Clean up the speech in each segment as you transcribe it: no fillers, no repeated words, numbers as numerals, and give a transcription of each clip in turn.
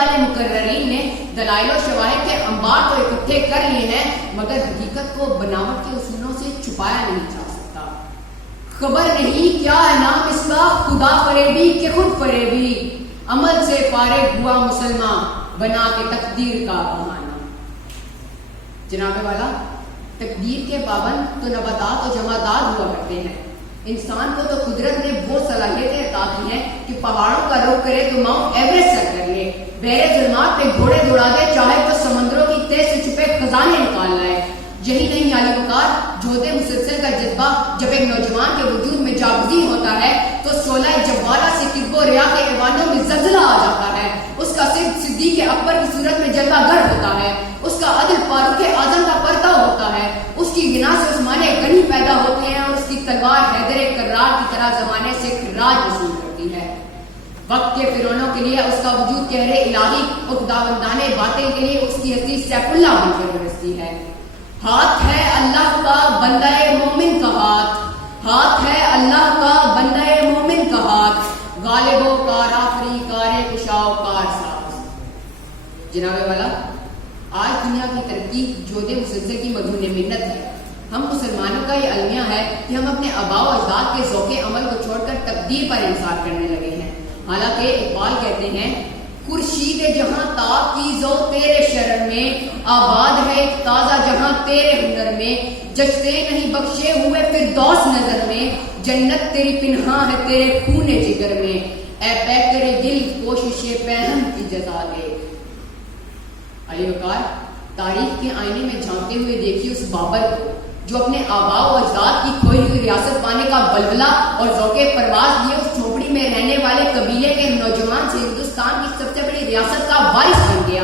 والے مقررین نے دلائل و شواہد کے انبار تو اکٹھے کر لیے ہیں، مگر حقیقت کو بناوٹ کے اصولوں سے چھپایا نہیں جا سکتا۔ خبر نہیں کیا ہے نام اس کا، خدا فریبی کہ خود فریبی، عمل سے فارغ ہوا مسلمان بنا کے تقدیر کا بہانہ۔ جناب والا، تقدیر کے پابند تو نباتات اور جمادات ہوا کرتے ہیں، انسان کو تو قدرت نے وہ صلاحیتیں عطا کی ہیں کہ پہاڑوں کا رخ کرے تو ماؤنٹ ایوریسٹ سر کر لے، بحر ظلمات پہ گھوڑے دوڑا دے، چاہے تو سمندروں کی تہ سے چھپے خزانے نکال لائے۔ یہی نہیں علی وقار، جہد مسلسل کا جذبہ جب ایک نوجوان کے وجود میں جاگزی ہوتا ہے تو شعلہ جوالہ سے طب و ریا کے ایوانوں میں زلزلہ آ جاتا ہے، اس کا صرف صدیق اکبر کی صورت میں جلوہ گر ہوتا ہے، اس کا عدل فاروق اعظم کا پردہ ہوتا ہے، اس کی گنا سے عثمان غنی پیدا ہوتے ہیں، اور اس کی تلوار حیدر کرار کی طرح زمانے سے خراج وصول کرتی ہے۔ وقت کے فرعونوں کے لیے اس کا وجود کہر الہی اور خداوندانِ باطل کے لیے اس کی حقیقت سیف اللہ بن کر برستی ہے۔ ہاتھ ہے اللہ کا بندہ مومن کا ہاتھ، ہاتھ ہے اللہ کا بندہ مومن کا ہاتھ، غالب و کار آفری کار کشاؤ کار ساز۔ جناب والا، آج دنیا کی ترقی جہد مسلسل کی مدھون منت ہے۔ ہم مسلمانوں کا یہ المیہ ہے کہ ہم اپنے آباء و اجداد کے ذوق عمل کو چھوڑ کر تقدیر پر انحصار کرنے لگے ہیں۔ حالانکہ اقبال کہتے ہیں، خورشید جہاں تاب کی زو تیرے شرر میں، آباد ہے ایک تازہ جہاں تیرے ہنر میں، جشتے نہیں بخشے ہوئے فردوس نظر میں، جنت تیری پنہاں ہے تیرے خون جگر میں، اے پیکر دل کوشش پہن کی جزا دے۔ علی وقار، تاریخ کے آئینے میں جھانکتے ہوئے دیکھیے اس بابر کو جو اپنے آباء و اجداد کی کھوئی ہوئی ریاست پانے کا بلبلہ اور ذوق پرواز لیے اس جھونپڑی میں رہنے والے قبیلے کے نوجوان سے ہندوستان کی سب سے بڑی ریاست کا وارث بن گیا۔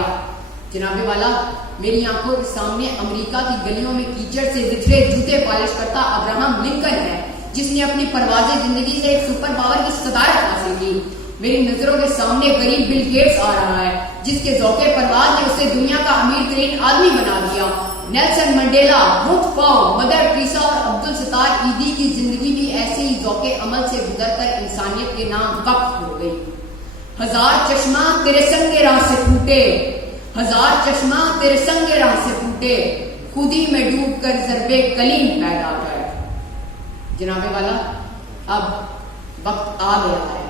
جناب والا، میری آنکھوں کے سامنے امریکہ کی گلیوں میں کیچڑ سے بچھڑے جوتے پالش کرتا ابراہم لنکن ہے، جس نے اپنی پرواز زندگی سے ایک سپر پاور کی صدارت حاصل کی۔ میری نظروں کے سامنے غریب بل گیٹس آ رہا ہے، جس کے ذوق پرواز نے اسے دنیا کا امیر ترین آدمی بنا دیا۔ نیلسن منڈیلا، رتھ پاؤ، مدر ٹریسا اور عبدالستار ایدی کی زندگی بھی ایسے ہی ذوق عمل سے گزر کر انسانیت کے نام وقف ہو گئی۔ ہزار چشمہ تیرے سنگ راہ سے پھوٹے، ہزار چشمہ تیرے سنگ راہ سے پھوٹے، خودی میں ڈوب کر ضرب کلیم پیدا کر۔ جناب والا، اب وقت آ گیا ہے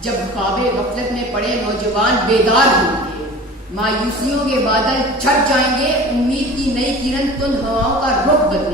جب خواب غفلت میں پڑے نوجوان بیدار ہوں گے، مایوسیوں کے بادل چھٹ جائیں گے، امید کی نئی کرن تند ہواؤں کا رخ بدلے